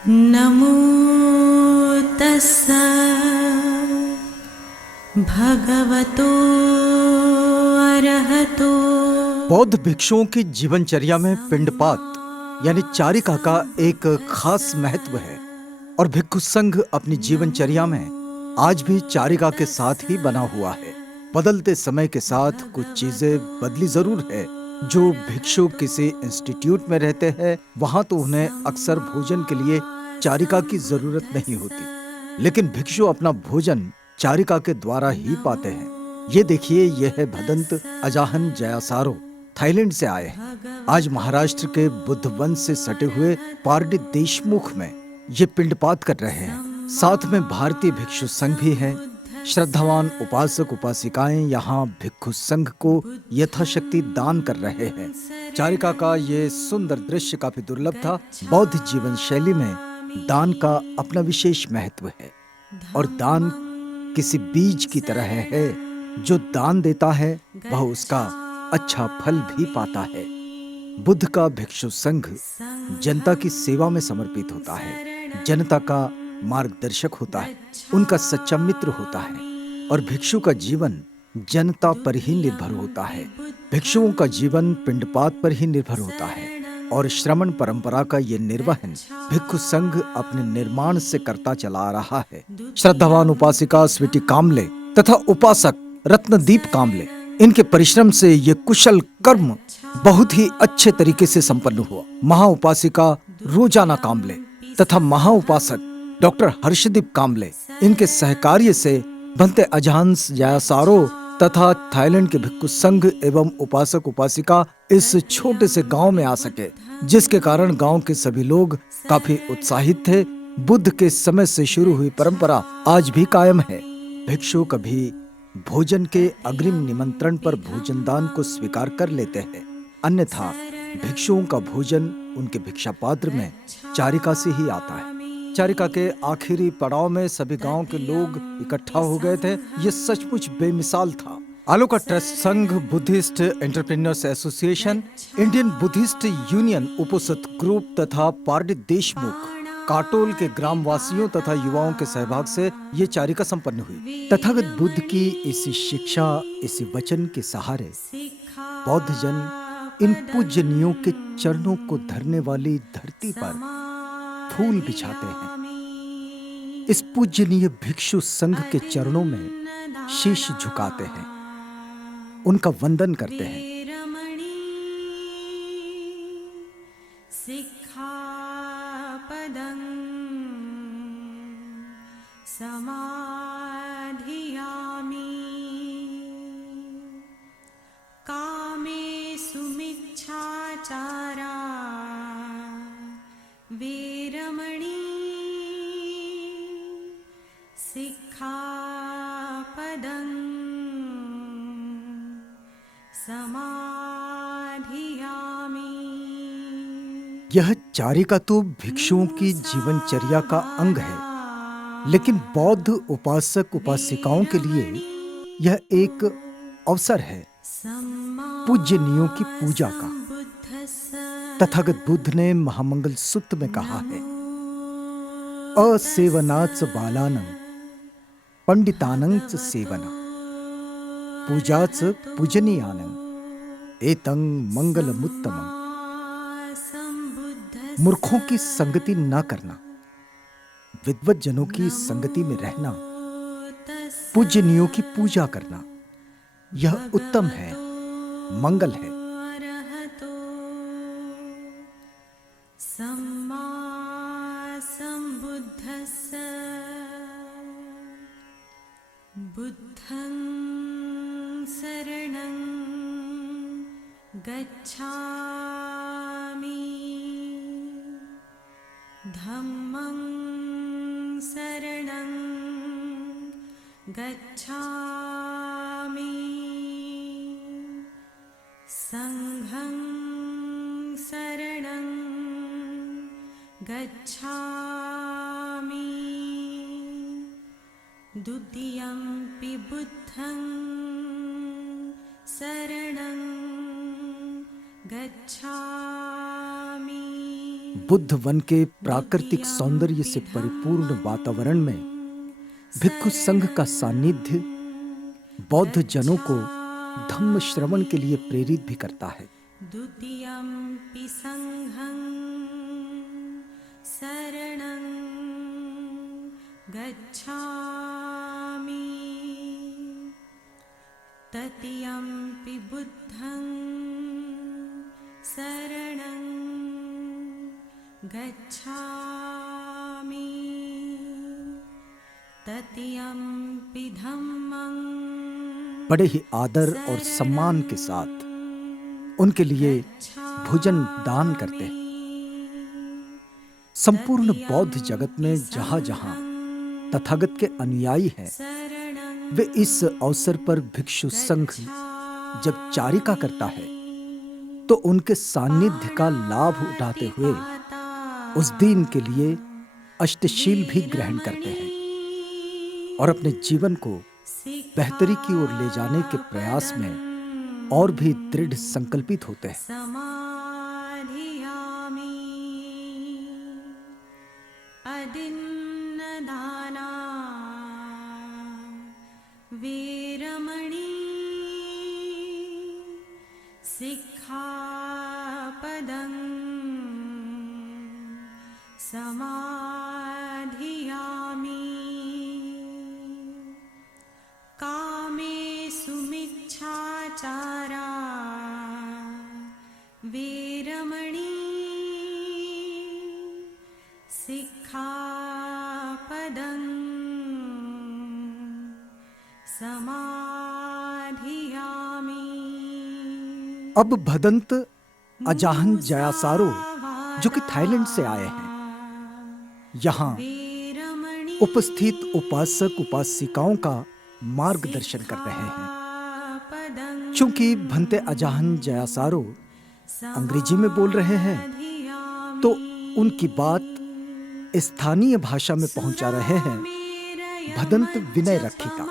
नमो तस्सा भगवतो अरहतो। बौद्ध भिक्षुओं की जीवनचर्या में पिंडपात यानी चारिका का एक खास महत्व है और भिक्षु संघ अपनी जीवनचर्या में आज भी चारिका के साथ ही बना हुआ है। बदलते समय के साथ कुछ चीजें बदली जरूर है। जो भिक्षु किसी इंस्टीट्यूट में रहते हैं वहां तो उन्हें अक्सर भोजन के लिए चारिका की जरूरत नहीं होती, लेकिन भिक्षु अपना भोजन चारिका के द्वारा ही पाते हैं। ये देखिए, यह है भदंत अजाहन जयासारो, थाईलैंड से आए हैं। आज महाराष्ट्र के बुद्ध वंश से सटे हुए पारडी देशमुख में ये पिंडपात कर रहे हैं। साथ में भारतीय भिक्षु संघ भी है। श्रद्धावान उपासक उपासिकाएं यहाँ भिक्षु संघ को यथाशक्ति दान कर रहे हैं। चारिका का ये सुंदर दृश्य काफी दुर्लभ था। बौद्ध जीवन शैली में दान का अपना विशेष महत्व है और दान किसी बीज की तरह है। जो दान देता है वह उसका अच्छा फल भी पाता है। बुद्ध का भिक्षु संघ जनता की सेवा में समर्पित होता है, जनता का मार्गदर्शक होता है, उनका सच्चा मित्र होता है और भिक्षु का जीवन जनता पर ही निर्भर होता है। भिक्षुओं का जीवन पिंडपात पर ही निर्भर होता है और श्रमण परंपरा का ये निर्वहन भिक्षु संघ अपने निर्माण से करता चला आ रहा है। श्रद्धावान उपासिका स्वीटी कामले तथा उपासक रत्नदीप कामले, इनके परिश्रम से ये कुशल कर्म बहुत ही अच्छे तरीके से संपन्न हुआ। महाउपासिका रोजाना कामले तथा महाउपासक डॉक्टर हर्षदीप कामले, इनके सहकार्य से बनते अजाहन जयासारो तथा थाईलैंड के भिक्षु संघ एवं उपासक उपासिका इस छोटे से गांव में आ सके, जिसके कारण गांव के सभी लोग काफी उत्साहित थे। बुद्ध के समय से शुरू हुई परंपरा आज भी कायम है। भिक्षु कभी भोजन के अग्रिम निमंत्रण पर भोजन दान को स्वीकार कर लेते हैं, अन्यथा भिक्षुओं का भोजन उनके भिक्षा पात्र में चारिका से ही आता है। चारिका के आखिरी पड़ाव में सभी गांव के लोग इकट्ठा हो गए थे। ये सचमुच बेमिसाल था। Aloka trust Sangh, Buddhist entrepreneurs association, Indian Buddhist union Uposath group तथा पारडी देशमुख काटोल के ग्रामवासियों तथा युवाओं के सहभाग से ये चारिका संपन्न हुई। तथागत बुद्ध की इसी शिक्षा, इसी वचन के सहारे बौद्ध जन इन पूजनीयों के चरणों को धरने वाली धरती पर फूल बिछाते हैं। इस पूजनीय भिक्षु संघ के चरणों में शीश झुकाते हैं, उनका वंदन करते हैं। सिक्खापदं समाधियामि कामेषु मिच्छाचारा वीरमणि सिक्खापदं समाधियामि। यह चारिका तो भिक्षुओं की जीवनचर्या का अंग है, लेकिन बौद्ध उपासक उपासिकाओं के लिए यह एक अवसर है पूजनीयों की पूजा का। तथागत बुद्ध ने महामंगल सूत्र में कहा है, असेवनाच बालानं पंडितानं च सेवना पूजाच पूजनीयानं एतं मंगलमुत्तमम्। मूर्खों की संगति न करना, विद्वत जनों की संगति में रहना, पूजनीयों की पूजा करना, यह उत्तम है, मंगल है। सम्मा सम्बुद्धस्स बुद्धं शरणं गच्छामि धम्मं शरणं गच्छामि संघं शरणं गच्छामि द्वितीयंपि बुद्धं शरणं गच्छामि बुद्ध वन के प्राकृतिक सौंदर्य से परिपूर्ण वातावरण में भिक्षु संघ का सानिध्य बौद्ध जनों को धम्म श्रवण के लिए प्रेरित भी करता है। द्वितीयम्पि संघं शरणं गच्छामि तृतीयम्पि बुद्धं शरणं गच्छामि तृतीयम्पि धम्मं। बड़े ही आदर और सम्मान के साथ उनके लिए भोजन दान करते हैं। संपूर्ण बौद्ध जगत में जहां जहां तथागत के अनुयायी हैं, वे इस अवसर पर भिक्षु संघ जब चारिका करता है तो उनके सानिध्य का लाभ उठाते हुए उस दिन के लिए अष्टशील भी ग्रहण करते हैं और अपने जीवन को बेहतरी की ओर ले जाने के प्रयास में और भी दृढ़ संकल्पित होते हैं। अदिन्नदाना वीरमणि सिक्खापदं समाधियामि कामेषु मिच्छाचारा वीरमणि सिक्खापदं समाधियामि। अब भदंत अजाहन जयासारो जो कि थाईलैंड से आए हैं, यहाँ उपस्थित उपासक उपासिकाओं का मार्गदर्शन कर रहे हैं। चूंकि भंते अजाहन जयासारो अंग्रेजी में बोल रहे हैं तो उनकी बात स्थानीय भाषा में पहुंचा रहे हैं भदंत विनय रक्षिता।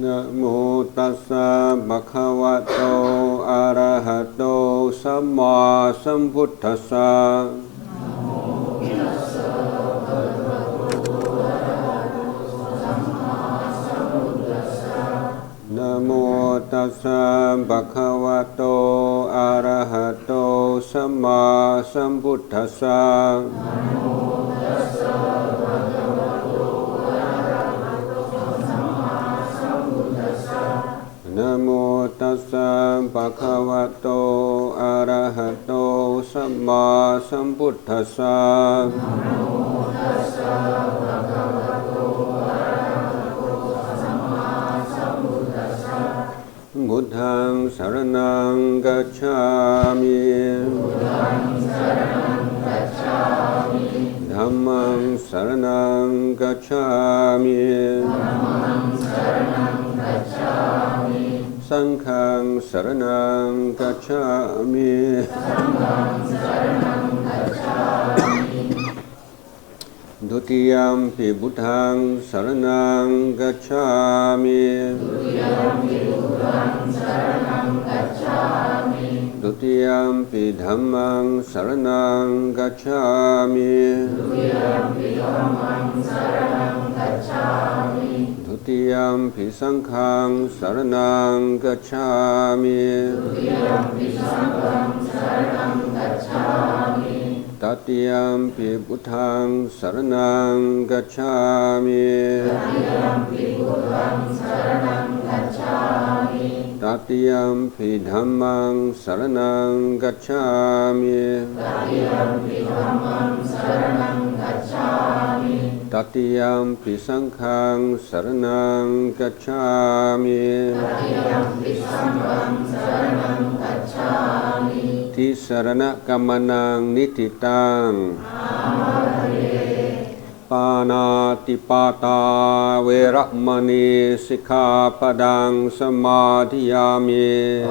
नमो तस्सा भगवतो अरहतो सम्मा सम्बुद्धस्सा। नमो तस्सा भगवतो अरहतो सम्मा सम्बुद्धस्सा। नमो तस्सा भगवतो अरहतो सम्मा सम्बुद्धस्सा। बुद्धं शरणं गच्छामि धम्मं शरणं गच्छामि संघं शरणं गच्छामि द्वितीयम्पि बुद्धं शरणं गच्छामि द्वितीयम्पि धम्मं शरणं गच्छामि Tutiyampi sanghang saranang gacchami. Tatiyampi buddhang saranang gacchami. Tatiyampi dhammang saranang gacchami. Tatiyampi sanghang saranang gacchami. Tisarana kamanang nititang. Panatipata veramani sikkhapadang samadhiyami.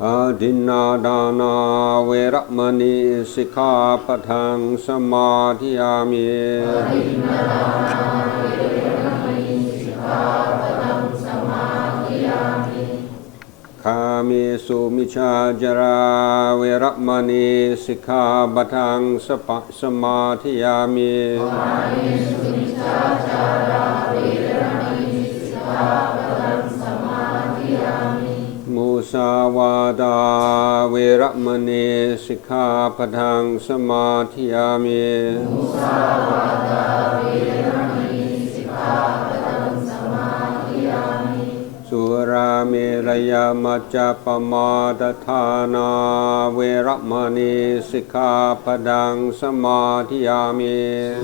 Adinadana veramani sikkhapadang samadhiyami. Kamesu miccajara veramani sikkhapadang samadhiyami. Musawada veramani sikkhapadang samadhiyami. Surameraya majjapamadatthana veramani sikkhapadang samadhiyami.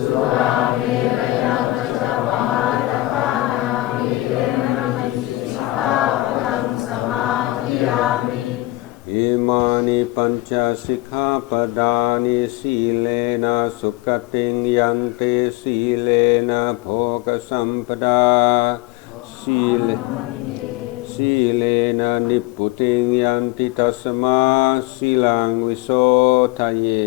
Imani panca sikkhapadani silena sukhating yante silena bhoga sampada. Silena nipputing yanti tasma silang visotaye.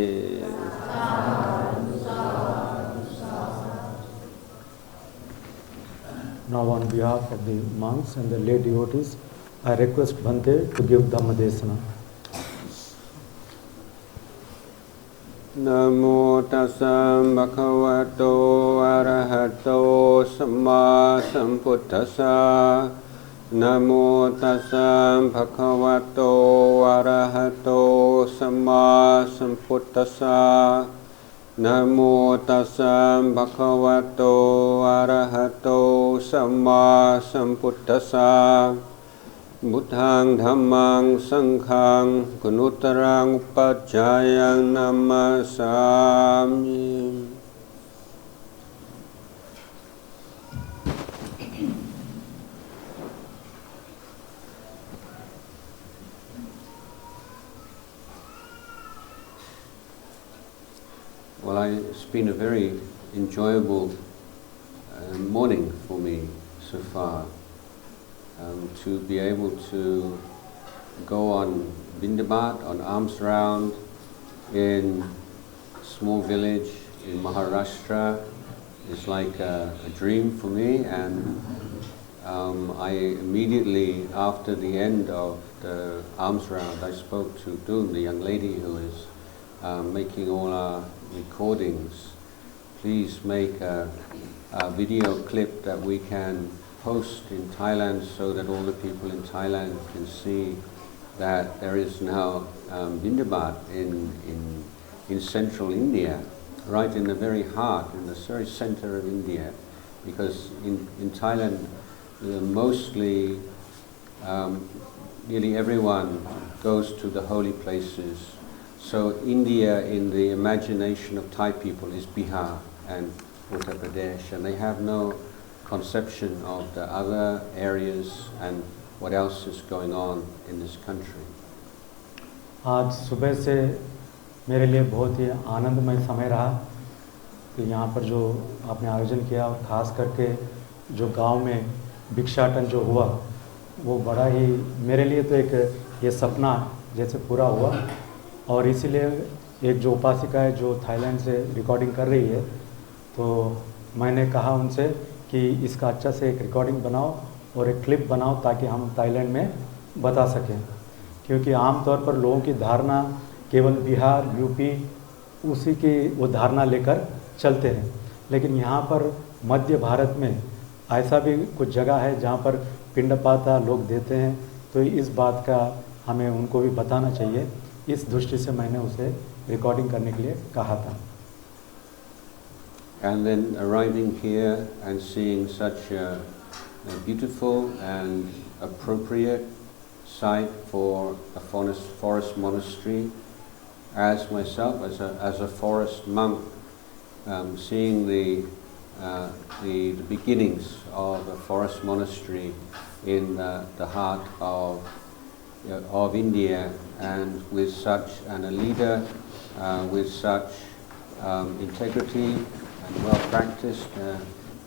Now on behalf of the monks and the lay devotees, I request Bhante to give Dhamma Desana. Namo tassa bhagavato arahato samma sambuddhassa. Namo tassa bhagavato arahato samma sambuddhassa. Namo tassa bhagavato arahato samma sambuddhassa. Buddhang dhammang sanghang gunuttarang upajjayang namasami. Well, it's been a very enjoyable morning for me so far. To be able to go on Bindabat, on alms round in a small village in Maharashtra is like a dream for me, and I immediately after the end of the alms round I spoke to Doon, the young lady who is making all our recordings. Please make a video clip that we can post in Thailand so that all the people in Thailand can see that there is now Bindabat in central India, right in the very heart, in the very center of India, because in Thailand mostly nearly everyone goes to the holy places. So India in the imagination of Thai people is Bihar and Uttar Pradesh, and they have no conception of the other areas and what else is going on in this country. आज सुबह से मेरे लिए बहुत ही आनंदमय समय रहा कि यहाँ पर जो आपने आयोजन किया, और ख़ास करके जो गांव में भिक्षाटन जो हुआ वो बड़ा ही मेरे लिए तो एक ये सपना जैसे पूरा हुआ। और इसीलिए एक जो उपासिका है जो थाईलैंड से रिकॉर्डिंग कर रही है, तो मैंने कहा उनसे कि इसका अच्छा से एक रिकॉर्डिंग बनाओ और एक क्लिप बनाओ ताकि हम थाईलैंड में बता सकें, क्योंकि आम तौर पर लोगों की धारणा केवल बिहार, यूपी उसी की वो धारणा लेकर चलते हैं। लेकिन यहाँ पर मध्य भारत में ऐसा भी कुछ जगह है जहाँ पर पिंडपाता लोग देते हैं, तो इस बात का हमें उनको भी बताना चाहिए। इस दृष्टि से मैंने उसे रिकॉर्डिंग करने के लिए कहा था। And then arriving here and seeing such a beautiful and appropriate site for a forest monastery, as myself, as a forest monk, seeing the beginnings of a forest monastery in the heart of India, and with such a leader with such integrity and well practiced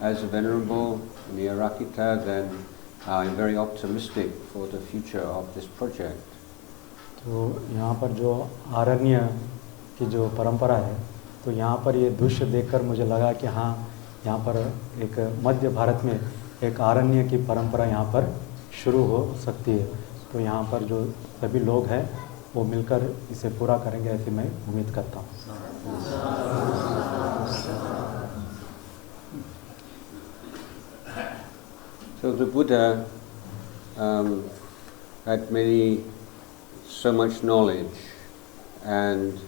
as a Venerable Niyarakita, then I'm very optimistic for the future of this project. तो यहाँ पर जो आरण्य की जो परंपरा है, तो यहाँ पर ये दृश्य देखकर मुझे लगा कि हाँ, यहाँ पर एक मध्य भारत में एक आरण्य की परंपरा यहाँ पर शुरू हो सकती है। तो यहाँ पर जो सभी लोग हैं वो मिलकर इसे पूरा करेंगे, ऐसी मैं उम्मीद करता हूँ। So the Buddha had so much knowledge, and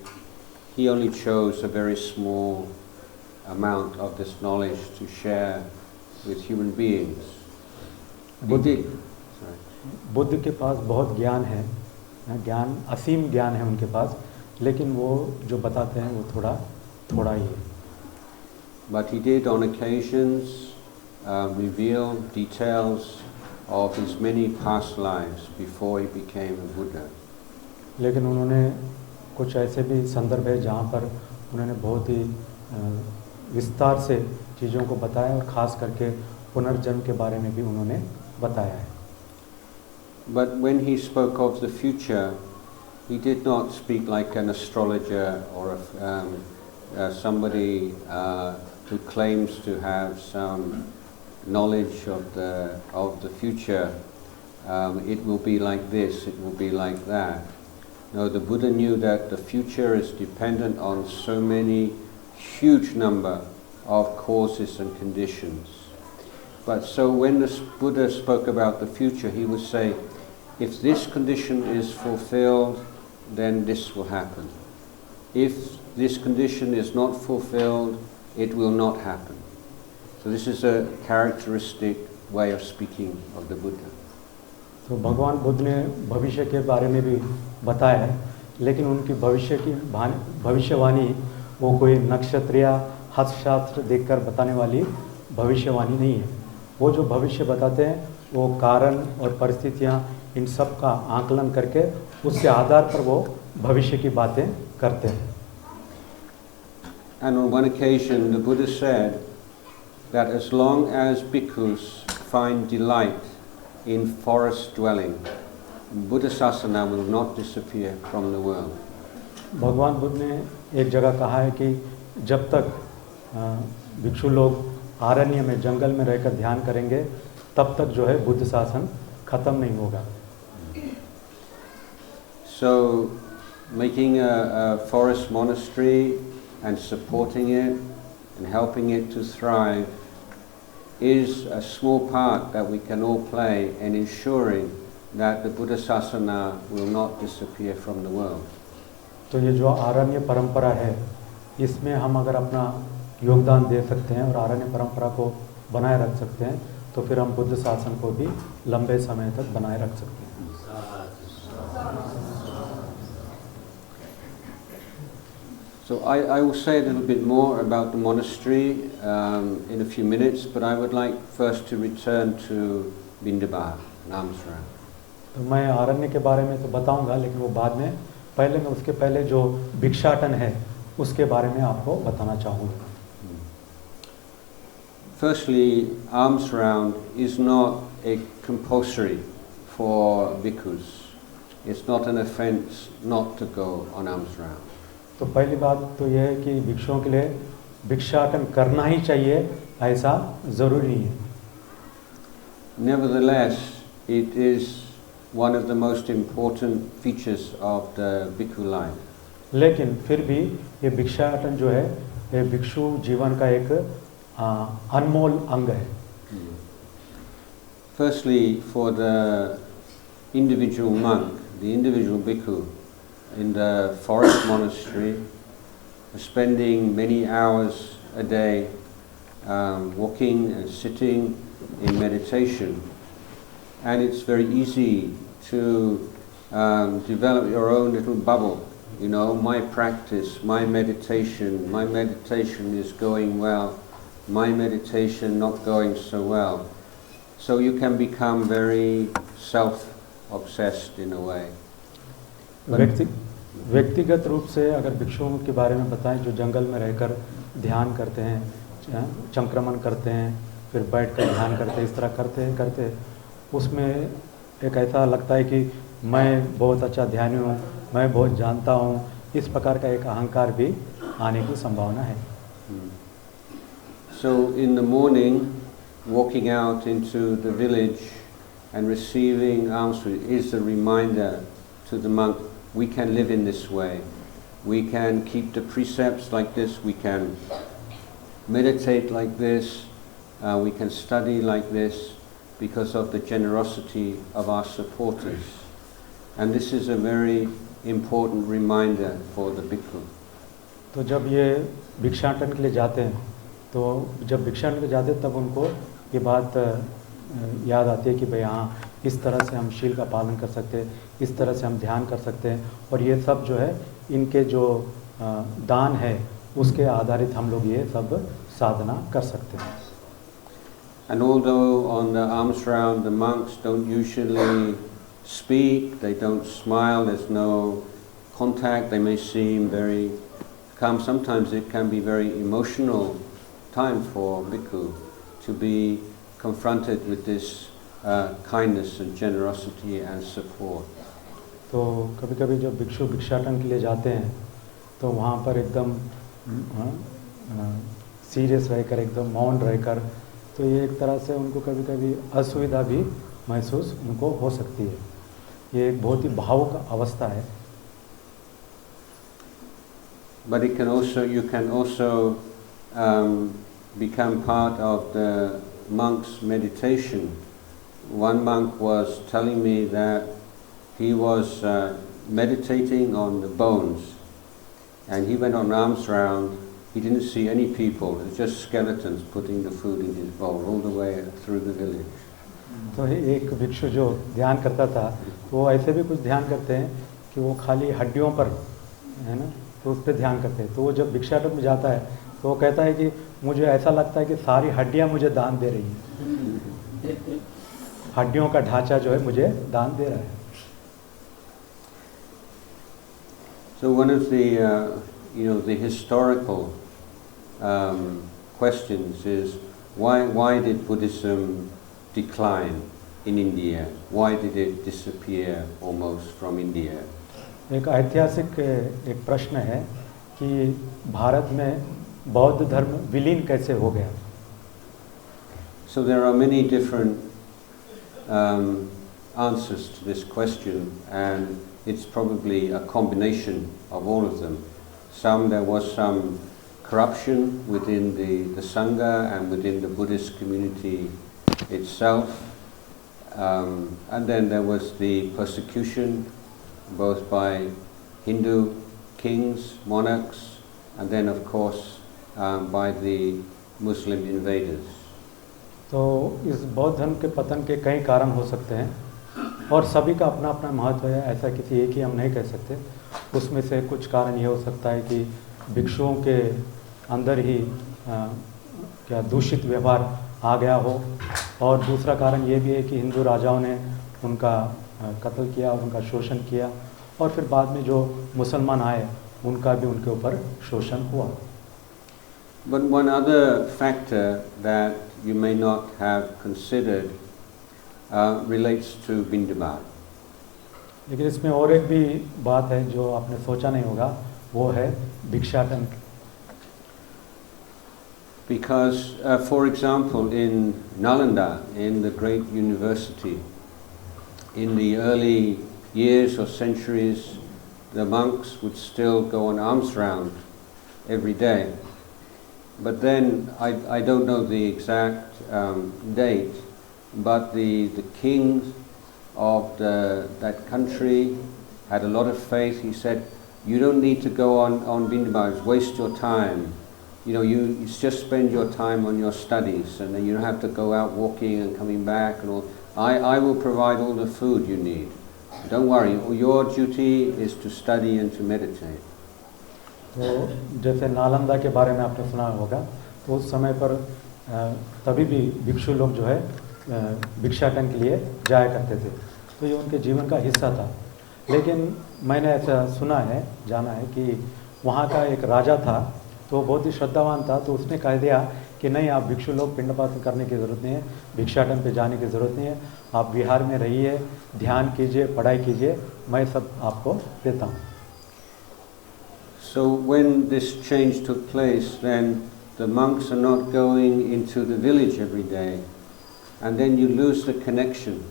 he only chose a very small amount of this knowledge to share with human beings. Buddha के पास बहुत ज्ञान है, ज्ञान असीम ज्ञान है उनके पास, लेकिन वो जो बताते हैं वो थोड़ा ही है। But he did on occasions reveal details of his many past lives before he became a Buddha. लेकिन उन्होंने कुछ ऐसे भी संदर्भ है जहाँ पर उन्होंने बहुत ही विस्तार से चीज़ों को बताया, और ख़ास करके पुनर्जन्म के बारे में भी उन्होंने बताया है। But when he spoke of the future, he did not speak like an astrologer or somebody who claims to have some knowledge of the future. It will be like this, it will be like that. No, the Buddha knew that the future is dependent on so many huge number of causes and conditions. But so when the Buddha spoke about the future, he would say, if this condition is fulfilled, then this will happen. If this condition is not fulfilled, it will not happen. So this is a characteristic way of speaking of the Buddha. तो भगवान बुद्ध ने भविष्य के बारे में भी बताया है, लेकिन उनकी भविष्यवाणी वो कोई नक्षत्र या हस्तशास्त्र देखकर बताने वाली भविष्यवाणी नहीं है। वो जो भविष्य बताते हैं वो कारण और परिस्थितियाँ इन सब का आकलन करके उसके आधार पर वो भविष्य की बातें करते हैं। And on one occasion the Buddha said that as long as bhikkhus find delight in forest dwelling, Buddha Sasana will not disappear from the world. भगवान बुद्ध ने एक जगह कहा है कि जब तक भिक्षु लोग आरण्य में जंगल में रहकर ध्यान करेंगे, तब तक जो है बुद्ध शासन खत्म नहीं होगा। So making a forest monastery and supporting it and helping it to thrive is a small part that we can all play in ensuring that the Buddha Sasana will not disappear from the world. तो ये जो आरण्य परंपरा है, इसमें हम अगर अपना योगदान दे सकते हैं और आरण्य परंपरा को बनाए रख सकते हैं, तो फिर हम बुद्ध शासन को भी लंबे समय तक बनाए रख सकते हैं। So I will say a little bit more about the monastery in a few minutes, but I would like first to return to Vindabha, Namsara. तो मैं आरण्य के बारे में तो बताऊंगा, लेकिन वो बाद में, पहले मैं उसके पहले जो भिक्षाटन है उसके बारे में आपको बताना चाहूँगा। Firstly, alms round is not a compulsory for bhikkhus. It's not an offence not to go on alms round. तो पहली बात तो यह है कि भिक्षुओं के लिए भिक्षाटन करना ही चाहिए, ऐसा जरूरी नहीं है। Nevertheless, it is one of the most important features of the bhikkhu life. लेकिन फिर भी ये भिक्षाटन जो है ये भिक्षु जीवन का एक अनमोल अंग है. Firstly, for the individual monk, the individual bhikkhu in the forest monastery, spending many hours a day walking and sitting in meditation, and it's very easy to develop your own little bubble. You know, my practice, my meditation is going well, my meditation not going so well. So you can become very self-obsessed in a way. व्यक्तिगत रूप से अगर भिक्षुओं के बारे में बताएं जो जंगल में रहकर ध्यान करते हैं, चंक्रमण करते हैं, फिर बैठकर ध्यान करते हैं, इस तरह करते उसमें एक ऐसा लगता है कि मैं बहुत अच्छा ध्यानी हूँ, मैं बहुत जानता हूँ, इस प्रकार का एक अहंकार भी आने की संभावना है. So in the morning, walking out into the village and receiving alms is a reminder to the monk, we can live in this way. We can keep the precepts like this, we can meditate like this, we can study like this because of the generosity of our supporters. And this is a very important reminder for the bhikkhu. तो जब ये भिक्षाटन के लिए जाते हैं, तो जब भिक्षाटन के लिए जाते हैं तब उनको ये बात याद आती है कि भाई हाँ, इस तरह से हम शील का पालन कर सकते हैं, इस तरह से हम ध्यान कर सकते हैं, और ये सब जो है इनके जो दान है उसके आधारित हम लोग ये सब साधना कर सकते हैं. And although on the alms round the monks don't usually speak, they don't smile, there's no contact, they may seem very calm. Sometimes it can be very emotional time for bhikkhu to be confronted with this kindness and generosity and support. तो कभी-कभी जब भिक्षु भिक्षाटन के लिए जाते हैं तो वहाँ पर एकदम सीरियस रहकर, एकदम मौन रहकर, तो ये एक तरह से उनको कभी-कभी असुविधा भी महसूस उनको हो सकती है. ये एक बहुत ही भावुक अवस्था है. But it can also, you can also become part of the monk's meditation. One monk was telling me that he was meditating on the bones, and he went on alms round. He didn't see any people, it was just skeletons putting the food in his bowl all the way through the village. तो एक भिक्षु जो ध्यान करता था, वो ऐसे भी कुछ ध्यान करते हैं कि वो खाली हड्डियों पर है ना, तो उस पर ध्यान करते हैं. तो वो जब भिक्षाटन में जाता है तो वो कहता है कि मुझे ऐसा लगता है कि सारी हड्डियां मुझे दान दे रही हैं, हड्डियों का ढांचा जो है मुझे दान दे रहा है. So one of the the historical questions is why did Buddhism decline in India? Why did it disappear almost from India? एक ऐतिहासिक एक प्रश्न है कि भारत में बौद्ध धर्म विलीन कैसे हो गया. So there are many different answers to this question, and it's probably a combination of all of them. There was some corruption within the Sangha and within the Buddhist community itself, and then there was the persecution both by Hindu kings, monarchs, and then of course by the Muslim invaders. तो इस बौद्ध धर्म के पतन के कई कारण हो सकते हैं और सभी का अपना अपना महत्व है, ऐसा किसी एक ही हम नहीं कह सकते. उसमें से कुछ कारण ये हो सकता है कि भिक्षुओं के अंदर ही क्या दूषित व्यवहार आ गया हो, और दूसरा कारण ये भी है कि हिंदू राजाओं ने उनका कत्ल किया और उनका शोषण किया, और फिर बाद में जो मुसलमान आए उनका भी उनके ऊपर शोषण हुआ. But one other factor that you may not have considered relates to Vindabad. लेकिन इसमें और एक भी बात है जो आपने सोचा नहीं होगा, वो है भिक्षाटन. Because, for example, in Nalanda, in the great university, in the early years or centuries the monks would still go on alms round every day. But then, I don't know the exact date, but the kings of that country had a lot of faith. He said, you don't need to go on Vindhyabad, waste your time. You know, you just spend your time on your studies, and then you don't have to go out walking and coming back and all. I will provide all the food you need. Don't worry, your duty is to study and to meditate. तो जैसे नालंदा के बारे में आपने सुना होगा, तो उस समय पर तभी भी भिक्षु लोग जो है भिक्षाटन के लिए जाया करते थे, तो ये उनके जीवन का हिस्सा था। लेकिन मैंने ऐसा सुना है, जाना है कि वहाँ का एक राजा था, तो बहुत ही श्रद्धावान था, तो उसने कह दिया कि नहीं, आप भिक्षु लोग पिंडपात करने की ज़रूरत नहीं है, भिक्षाटन पे जाने की ज़रूरत नहीं है, आप विहार में रहिए, ध्यान कीजिए, पढ़ाई कीजिए, मैं सब आपको देता हूँ। So when this change took place, then the monks are not going into the village every day, and then you lose the connection.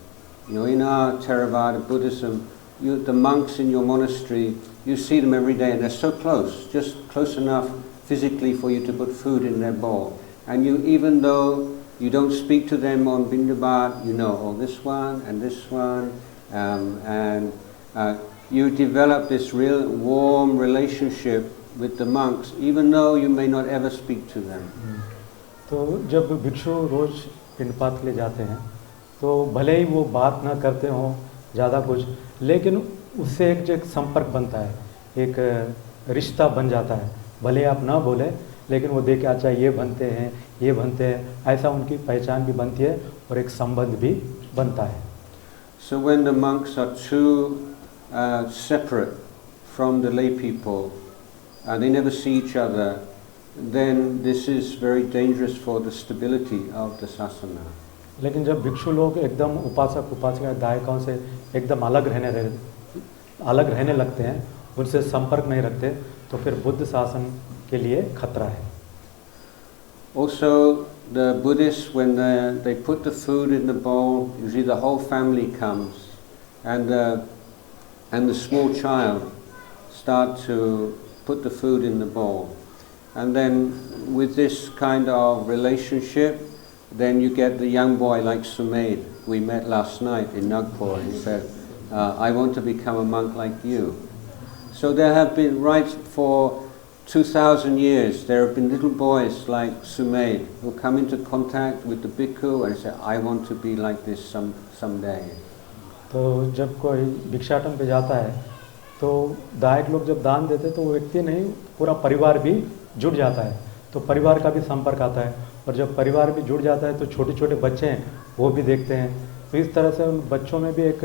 You know, in our Theravada Buddhism, the monks in your monastery, you see them every day, and they're so close, just close enough physically for you to put food in their bowl. And you, even though you don't speak to them on Vindhyabad, you know, oh, this one and this one, you develop this real warm relationship with the monks, even though you may not ever speak to them. तो जब भिक्षु रोज पिंडपात के लिए जाते हैं, तो भले ही वो बात ना करते हों ज़्यादा कुछ, लेकिन उससे एक संपर्क बनता है, एक रिश्ता बन जाता है। भले आप ना बोले, लेकिन वो देख के अच्छा ये बनते हैं, ऐसा उनकी पहचान भी बनती है और एक संबंध भी बनता है। So when the monks are too separate from the lay people, and they never see each other, then this is very dangerous for the stability of the sasana. लेकिन जब भिक्षु लोग एकदम उपासक उपासिका दायकाओं से एकदम अलग रहने लगते हैं, उनसे संपर्क नहीं रखते, तो फिर बुद्ध शासन के लिए खतरा है। Also, the Buddhists, when they put the food in the bowl, usually the whole family comes, and the small child start to put the food in the bowl. And then with this kind of relationship, then you get the young boy like Sumaid, we met last night in Nagpur. He said, I want to become a monk like you. So there have been, right for 2,000 years, there have been little boys like Sumaid who come into contact with the bhikkhu and say, I want to be like this someday. तो जब कोई भिक्षाटन पे जाता है, तो दायक लोग जब दान देते हैं, तो वो व्यक्ति नहीं, पूरा परिवार भी जुड़ जाता है, तो परिवार का भी संपर्क आता है, और जब परिवार भी जुड़ जाता है तो छोटे छोटे बच्चे हैं वो भी देखते हैं, तो इस तरह से उन बच्चों में भी एक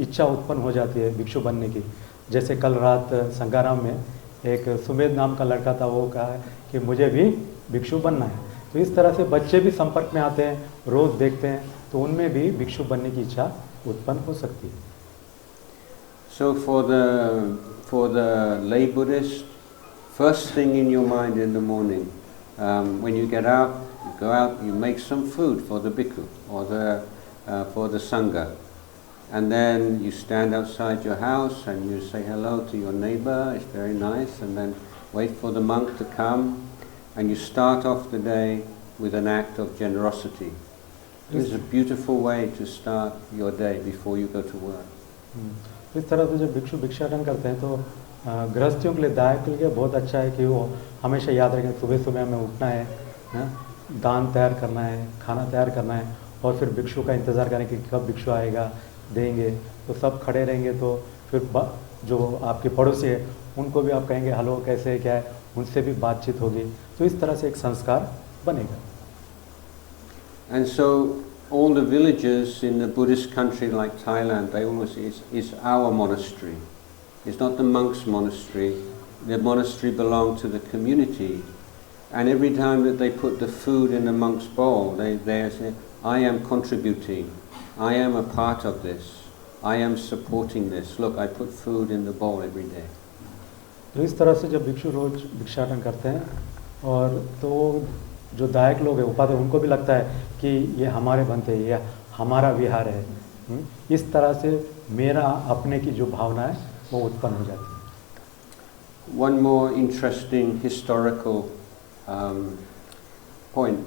इच्छा उत्पन्न हो जाती है भिक्षु बनने की। जैसे कल रात संगाराम में एक सुमेध नाम का लड़का था, वो कहा कि मुझे भी भिक्षु बनना है, तो इस तरह से बच्चे भी संपर्क में आते हैं, रोज़ देखते हैं, तो उनमें भी भिक्षु बनने की इच्छा उत्पन्न हो सकती है। So for the lay Buddhist, first thing in your mind in the morning, when you get out, you go out, you make some food for the bhikkhu or for the sangha, and then you stand outside your house and you say hello to your neighbor. It's very nice, and then wait for the monk to come, and you start off the day with an act of generosity. This is a beautiful way to start your day before you go to work. इस तरह से जब भिक्षु भिक्षाटन करते हैं, तो गृहस्थियों के लिए, दायक के लिए बहुत अच्छा है कि वो हमेशा याद रखें सुबह सुबह हमें उठना है, दान तैयार करना है, खाना तैयार करना है, और फिर भिक्षु का इंतज़ार करें कि कब भिक्षु आएगा, देंगे, तो सब खड़े रहेंगे, तो फिर जो आपके पड़ोसी है उनको भी आप कहेंगे हेलो कैसे है, क्या है, उनसे भी बातचीत होगी, तो इस तरह से एक संस्कार बनेगा। And so all the villages in the Buddhist country like Thailand, they always is our monastery. It's not the monk's monastery. The monastery belongs to the community. And every time that they put the food in the monk's bowl, they say, I am contributing. I am a part of this. I am supporting this. Look, I put food in the bowl every day. तो इस तरह से जब भिक्षु रोज भिक्षाटन करते हैं, और तो जो दायक लोग हैं उपाध्याय, उनको भी लगता है कि ये हमारे बनते हैं, ये हमारा विहार है, इस तरह से मेरा अपने की जो भावना है वो उत्पन्न हो जाती है। One more interesting historical point,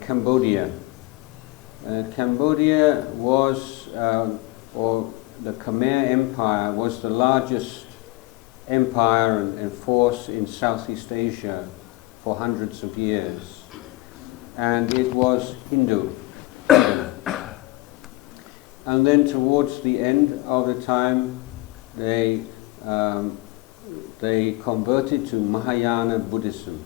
Cambodia. Cambodia was, or the Khmer Empire was the largest empire and force in Southeast Asia for hundreds of years. And it was Hindu. And then towards the end of the time, they converted to Mahayana Buddhism.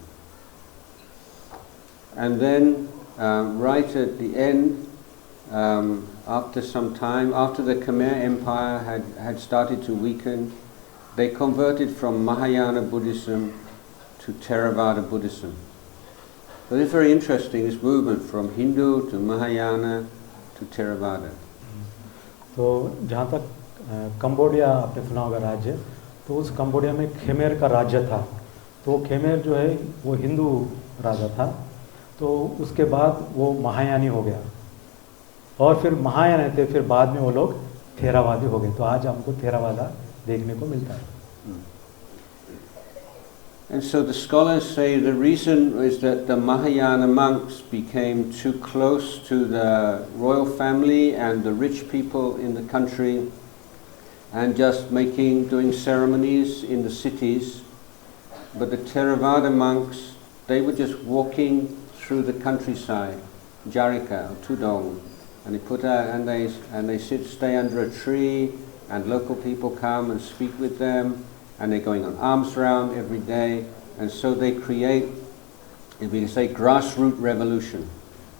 And then right at the end, after some time, after the Khmer Empire had started to weaken, they converted from Mahayana Buddhism to Theravada Buddhism. So it's very interesting, this movement from Hindu to Mahayana to Theravada. तो जहाँ तक Cambodia आपने सुना होगा राज्य, तो उस Cambodia में खेमेर का राज्य था। तो वो खेमेर जो है वो हिंदू राजा था, तो उसके बाद वो महायानी हो गया, और फिर महायानी थे, फिर बाद में वो लोग थेरावादी हो गए। तो आज हमको थेरावादा देखने को मिलता है। And so the scholars say the reason is that the Mahayana monks became too close to the royal family and the rich people in the country, and just doing ceremonies in the cities. But the Theravada monks, they were just walking through the countryside, Charika or Tudong, and they put out and they stay under a tree, and local people come and speak with them. And they're going on alms round every day, and so they create, if we say, grassroots revolution.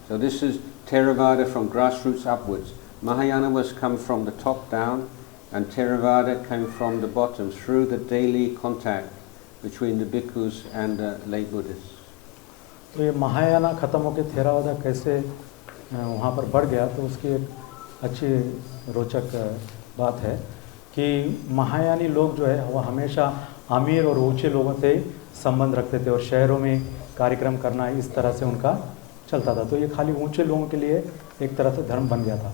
So this is Theravada from grassroots upwards. Mahayana was come from the top down, and Theravada came from the bottom through the daily contact between the bhikkhus and the lay Buddhists. तो ये महायाना खत्म होकर Theravada कैसे वहाँ पर बढ़ गया, तो उसकी एक अच्छी रोचक बात है कि महायानी लोग जो है वो हमेशा अमीर और ऊंचे लोगों से संबंध रखते थे, और शहरों में कार्यक्रम करना इस तरह से उनका चलता था। तो ये खाली ऊंचे लोगों के लिए एक तरह से धर्म बन गया था।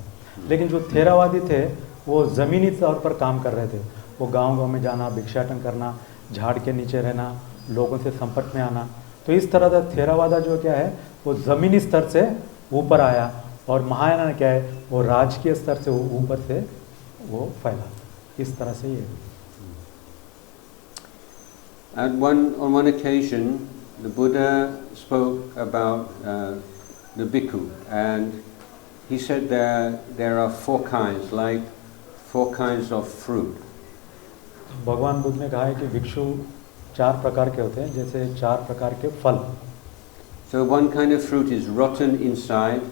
लेकिन जो थेरावादी थे वो ज़मीनी तौर पर काम कर रहे थे। वो गांव-गांव में जाना, भिक्षाटन करना, झाड़ के नीचे रहना, लोगों से संपर्क में आना। तो इस तरह का थेरावादा जो क्या है वो ज़मीनी स्तर से ऊपर आया, और महायाना क्या है वो राजकीय स्तर से ऊपर से वो फैला। इस तरह से ये। On one occasion, the Buddha spoke about the bhikkhu, and he said there are four kinds, like four kinds of fruit. भगवान बुद्ध ने कहा है कि भिक्षु चार प्रकार के होते हैं, जैसे चार प्रकार के फल। So one kind of fruit is rotten inside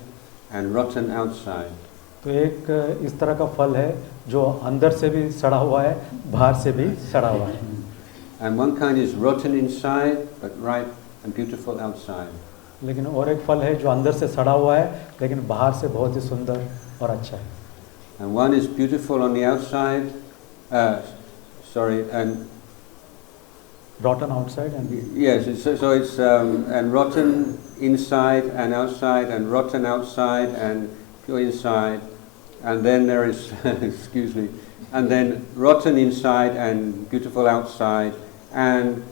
and rotten outside. तो एक इस तरह का फल है जो अंदर से भी सड़ा हुआ है, बाहर से भी सड़ा हुआ है। And one kind is rotten inside but ripe and beautiful outside. लेकिन और एक फल है जो अंदर से सड़ा हुआ है लेकिन बाहर से बहुत ही सुंदर और अच्छा है। And one is beautiful on the outside, and rotten outside and yes, so it's and rotten inside and outside, and rotten outside and pure inside, and then there is excuse me, and then rotten inside and beautiful outside, and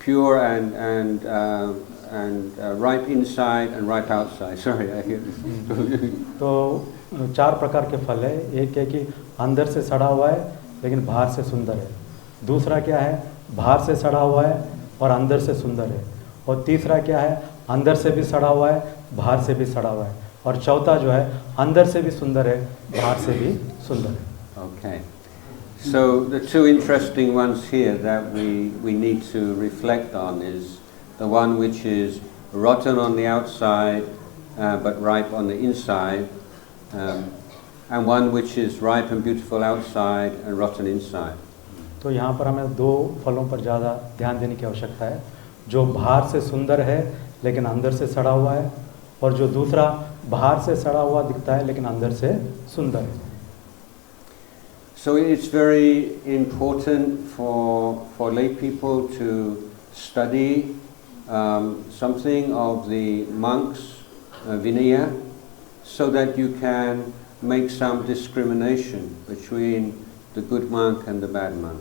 pure and ripe inside and ripe outside. Sorry, I hear this. तो चार प्रकार के फल है। एक है कि अंदर से सड़ा हुआ है लेकिन बाहर से सुंदर है। दूसरा क्या है, बाहर से सड़ा हुआ है और अंदर से सुंदर है। और तीसरा क्या है, अंदर से भी सड़ा हुआ है, बाहर से भी सड़ा हुआ है। और चौथा जो है, अंदर से भी सुंदर है, बाहर से भी सुंदर है। Okay. So the two interesting ones here that we need to reflect on is the one which is rotten on the outside but ripe on the inside, and one which is ripe and beautiful outside and rotten inside. तो यहाँ पर हमें दो फलों पर ज़्यादा ध्यान देने की आवश्यकता है, जो बाहर से सुंदर है लेकिन अंदर से सड़ा हुआ है, और जो दूसरा बाहर से सड़ा हुआ दिखता है लेकिन अंदर से सुंदर है। So it's very important for lay people to study something of the monks' Vinaya, so that you can make some discrimination between the good monk and the bad monk.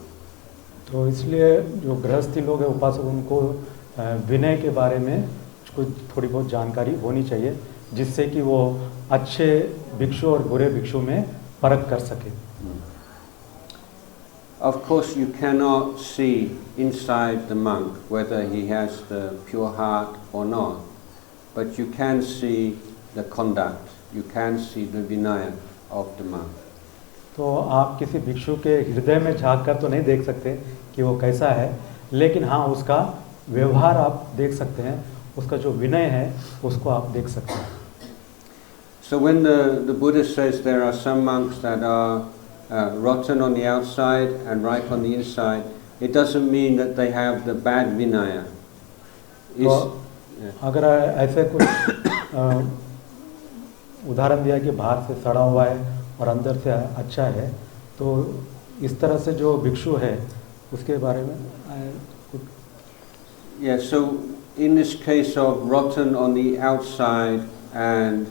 तो इसलिए जो गृहस्थी लोग हैं उपासक, उनको विनय के बारे में कुछ थोड़ी बहुत जानकारी होनी चाहिए, जिससे कि वो अच्छे भिक्षु और बुरे भिक्षु में फर्क कर सके। Of course, you cannot see inside the monk whether he has the pure heart or not, but you can see the conduct, you can see the vinaya of the monk. तो आप किसी भिक्षु के हृदय में झांक कर तो नहीं देख सकते कि वो कैसा है, लेकिन हाँ उसका व्यवहार आप देख सकते हैं, उसका जो विनय है उसको आप देख सकते हैं। So when the Buddha says there are some monks that are rotten on the outside and ripe on the inside, it doesn't mean that they have the bad vinaya. तो अगर ऐसे कुछ उदाहरण दिया कि बाहर से सड़ा हुआ है और अंदर से अच्छा है, तो इस तरह से जो भिक्षु है उसके बारे में Yeah, so in this case of rotten on the outside and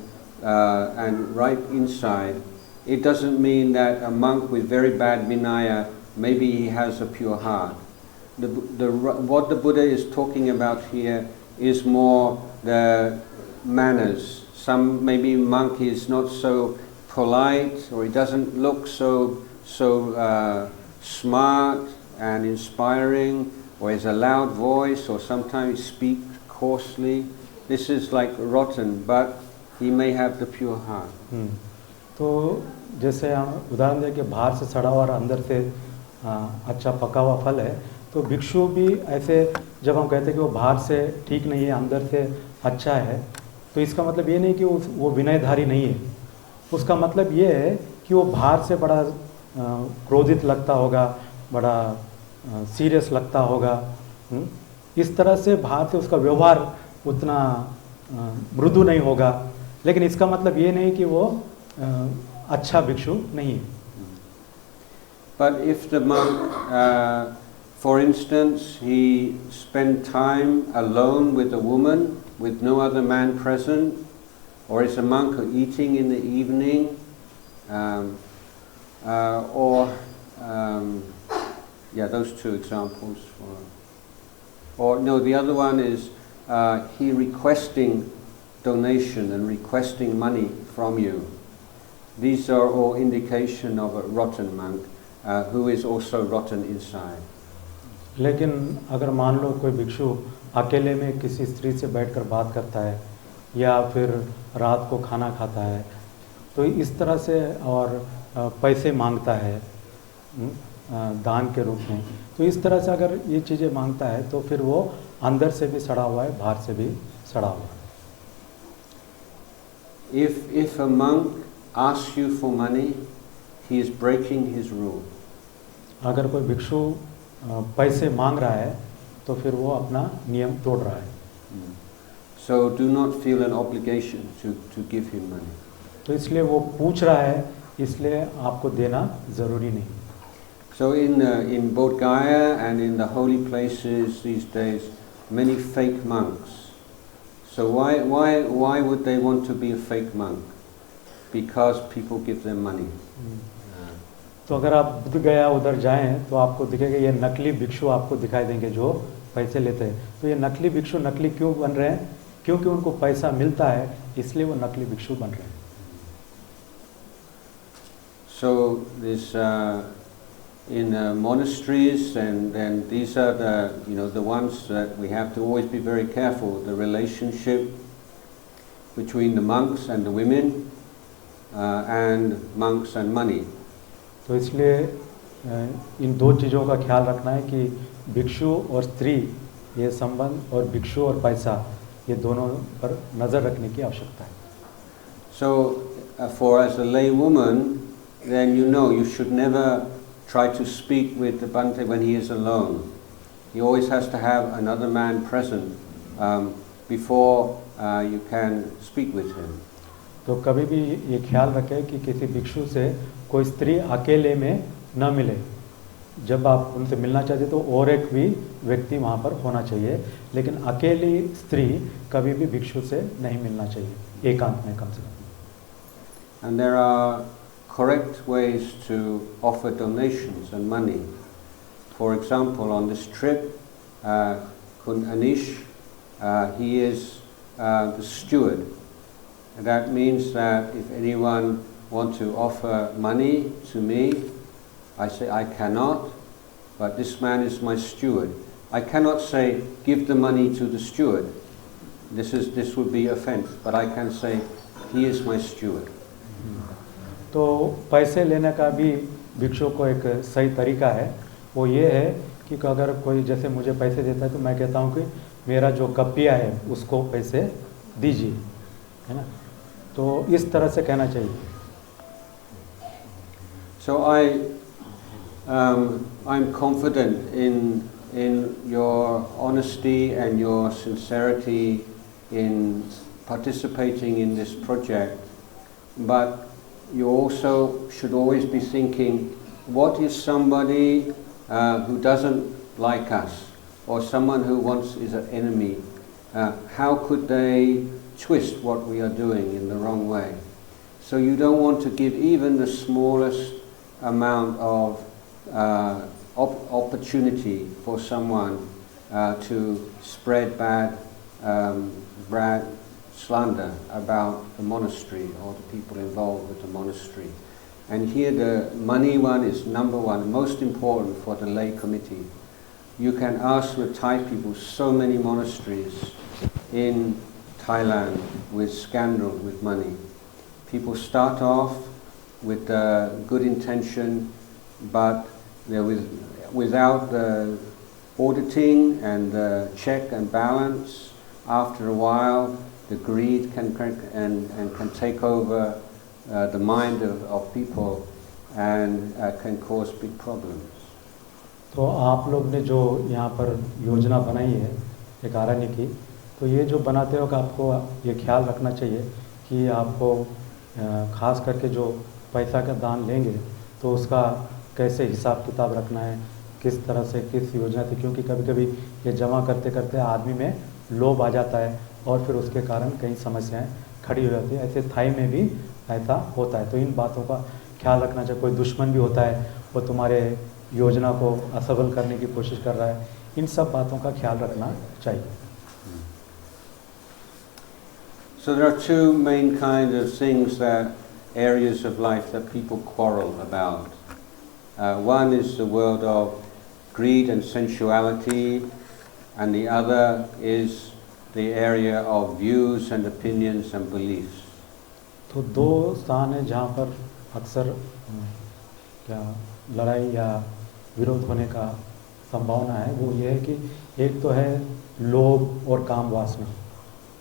ripe inside, it doesn't mean that a monk with very bad vinaya, maybe he has a pure heart. What the Buddha is talking about here is more the manners. Some maybe monk is not so polite, or he doesn't look so smart and inspiring, or has a loud voice, or sometimes speak coarsely. This is like rotten, but he may have the pure heart. तो जैसे हम उदाहरण दें कि बाहर से सड़ा हुआ और अंदर से अच्छा पका हुआ फल है, तो भिक्षु भी ऐसे जब हम कहते हैं कि वो बाहर से ठीक नहीं है, अंदर से अच्छा है, तो इसका मतलब ये नहीं कि वो विनयधारी नहीं है। उसका मतलब ये है कि वो बाहर से बड़ा क्रोधित लगता होगा, बड़ा सीरियस लगता होगा, इस तरह से बाहर से उसका व्यवहार उतना मृदु नहीं होगा, लेकिन इसका मतलब ये नहीं कि वो अच्छा भिक्षु नहीं है। But if the monk, for instance, he spent time alone with a woman, with no other man present, or is a monk eating in the evening, those two examples. Or no, the other one is he requesting donation and requesting money from you. These are all indication of a rotten monk who is also rotten inside. लेकिन अगर मान लो कोई भिक्षु अकेले में किसी स्त्री से बैठकर बात करता है या फिर रात को खाना खाता है, तो इस तरह से और पैसे मांगता है दान के रूप में, तो इस तरह से अगर ये चीज़ें मांगता है तो फिर वो अंदर से भी सड़ा हुआ है, बाहर से भी सड़ा हुआ है। If a monk asks you for money, he is breaking his rule. अगर कोई भिक्षु पैसे मांग रहा है तो फिर वो अपना नियम तोड़ रहा है। So do not feel an obligation to give him money. तो इसलिए वो पूछ रहा है, इसलिए आपको देना ज़रूरी नहीं। So in Bodh Gaya and in the holy places these days, many fake monks. So why would they want to be a fake monk? Because people give them money. तो अगर आप बुद्ध गया उधर जाएं तो आपको दिखेगा ये नकली भिक्षु आपको दिखाई देंगे जो पैसे लेते हैं। तो ये नकली भिक्षु नकली क्यों बन रहे हैं? क्योंकि उनको पैसा मिलता है, इसलिए वो नकली भिक्षु बन रहे हैं। So this in monasteries, and then these are the ones that we have to always be very careful, the relationship between the monks and the women, and monks and money. तो इसलिए इन दो चीज़ों का ख्याल रखना है कि भिक्षु और स्त्री ये संबंध और भिक्षु और पैसा ये दोनों पर नज़र रखने की आवश्यकता है। So for as a lay woman, then you should never try to speak with the Bhante when he is alone. He always has to have another man present before you can speak with him. तो कभी भी ये ख्याल रखें कि किसी भिक्षु से कोई स्त्री अकेले में न मिले। जब आप उनसे मिलना चाहते तो और एक भी व्यक्ति वहाँ पर होना चाहिए, लेकिन अकेली स्त्री कभी भी भिक्षु से नहीं मिलना चाहिए, एकांत में कम से कम। And there are correct ways to offer donations and money. For example, on this trip, Kun Anish, he is the steward. And that means that if anyone wants to offer money to me, I say I cannot, but this man is my steward. I cannot say give the money to the steward. This would be offense, but I can say he is my steward. तो पैसे लेने का भी भिक्षु को एक सही तरीका है, वो ये है कि अगर कोई जैसे मुझे पैसे देता है तो मैं कहता हूँ कि मेरा जो कपिया है उसको पैसे दीजिए, है ना, तो इस तरह से कहना चाहिए. So I'm confident in your honesty and your sincerity in participating in this project, but you also should always be thinking, what is somebody who doesn't like us, or someone who is an enemy, how could they twist what we are doing in the wrong way? So you don't want to give even the smallest amount of opportunity for someone to spread bad slander about the monastery or the people involved with the monastery. And here the money one is number one, most important for the lay committee. You can ask the Thai people, so many monasteries in Thailand with scandal with money. People start off with good intention, but without the auditing and the check and balance, after a while the greed can take over the mind of people and can cause big problems. तो आप लोग ने जो यहाँ पर योजना बनाई है एक आरण्य की, तो ये जो बनाते वक्त आपको ये ख्याल रखना चाहिए कि आपको खास करके जो पैसा का दान लेंगे तो उसका कैसे हिसाब किताब रखना है, किस तरह से किस योजना से, क्योंकि कभी कभी ये जमा करते करते आदमी में लोभ आ जाता है और फिर उसके कारण कई समस्याएं खड़ी हो जाती है. ऐसे थाई में भी ऐसा होता है, तो इन बातों का ख्याल रखना चाहिए. कोई दुश्मन भी होता है, वो तुम्हारे योजना को असफल करने की कोशिश कर रहा है, इन सब बातों का ख्याल रखना चाहिए. So there are two main kinds of things, areas of life that people quarrel about. One is the world of greed and sensuality, and the other is the area of views and opinions and beliefs. तो दो स्थान है जहाँ पर अक्सर क्या लड़ाई या विरोध होने का संभावना है. वो ये है कि एक तो है लोभ और काम वासना,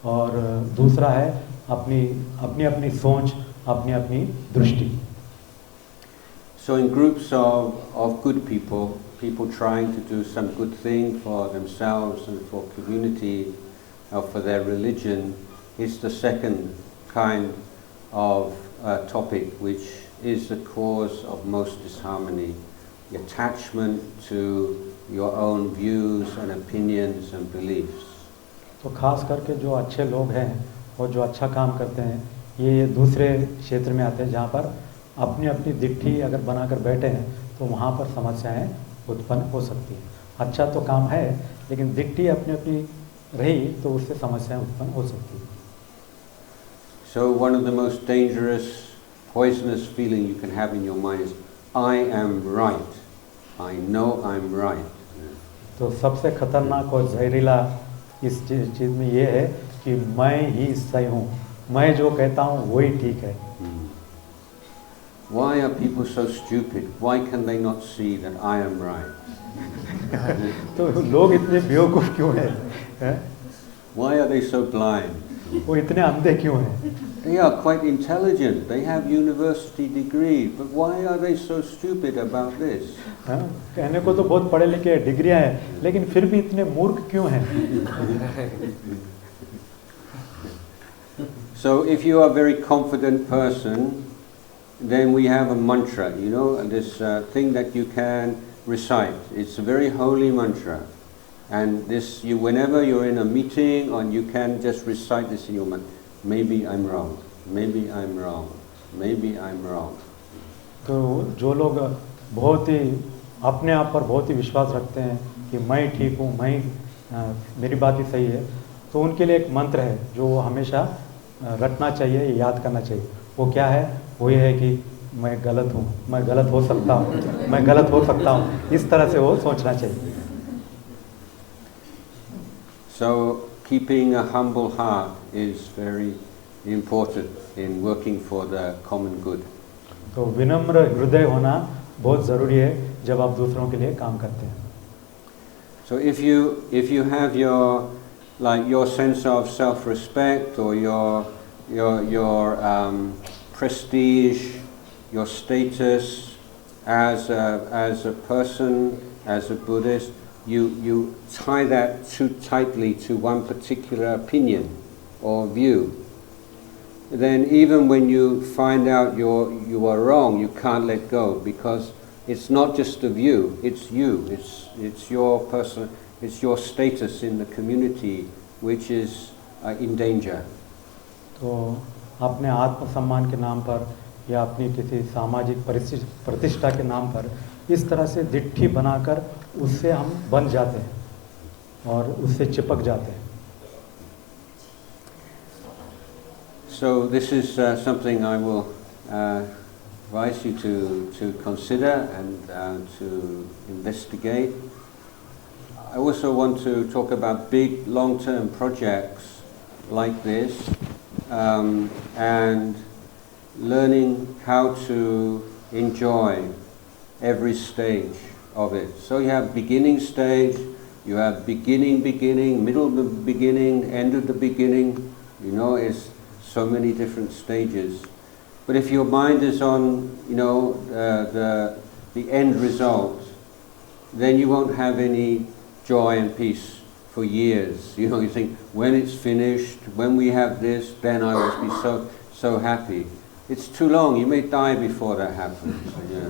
और दूसरा है अपनी सोच, अपनी दृष्टि. So in groups of good people trying to do some good thing for themselves and for community or for their religion, is the second kind of topic, which is the cause of most disharmony. The attachment to your own views and opinions and beliefs. तो खास करके जो अच्छे लोग हैं और जो अच्छा काम करते हैं, ये दूसरे क्षेत्र में आते हैं जहाँ पर अपनी दिट्ठी अगर बनाकर बैठे हैं तो वहाँ पर समस्याएं उत्पन्न हो सकती हैं. अच्छा तो काम है, लेकिन दिट्ठी अपनी रही तो उससे समस्याएं उत्पन्न हो सकती हैं. So one of the most dangerous, poisonous feeling you can have in your mind is, I am right. I know I'm right. तो सबसे खतरनाक और जहरीला इस चीज़ में ये है कि मैं ही सही हूँ, मैं जो कहता हूँ वही ठीक है. Why are people so stupid? Why can they not see that I am right? तो लोग इतने बेवकूफ़ क्यों हैं? Why are they so blind? वो इतने अंधे क्यों हैं? They are quite intelligent. They have university degree, but why are they so stupid about this? कहने को तो बहुत पढ़े लिखे डिग्रियां हैं, लेकिन फिर भी इतने मूर्ख क्यों हैं? So if you are a very confident person, then we have a mantra, this thing that you can recite. It's a very holy mantra. And whenever you're in a meeting, you can just recite this in your mind. Maybe I'm wrong. Maybe I'm wrong. Maybe I'm wrong. तो जो लोग बहुत ही अपने आप पर बहुत ही विश्वास रखते हैं कि मैं ठीक हूँ, मेरी बात ही सही है, तो उनके लिए एक मंत्र है जो वो हमेशा रटना चाहिए, याद करना चाहिए। वो क्या है? वो ये है कि मैं गलत हूँ, मैं गलत हो सकता हूँ, मैं गलत हो सकता हूँ, इस तरह से वो सोचना चाहिए। So keeping a humble heart is very important in working for the common good. तो विनम्र हृदय होना बहुत ज़रूरी है जब आप दूसरों के लिए काम करते हैं। So if you have your sense of self-respect or your prestige, your status as a person, as a Buddhist, you tie that too tightly to one particular opinion or view, then even when you find out you are wrong, you can't let go, because it's not just a view, it's you, it's your person, it's your status in the community which is in danger. तो अपने आत्मसम्मान के नाम पर या अपनी किसी सामाजिक प्रतिष्ठा के नाम पर इस तरह से दिट्ठी बनाकर उससे हम बंध जाते हैं और उससे चिपक जाते हैं। So this is something I will advise you to consider and to investigate. I also want to talk about big long-term projects like this, and learning how to enjoy every stage of it. So you have beginning stage, you have beginning, middle of the beginning, end of the beginning. You know, it's so many different stages. But if your mind is on, the end result, then you won't have any joy and peace for years. You know, you think, when it's finished, when we have this, then I will be so happy. It's too long. You may die before that happens. Yeah.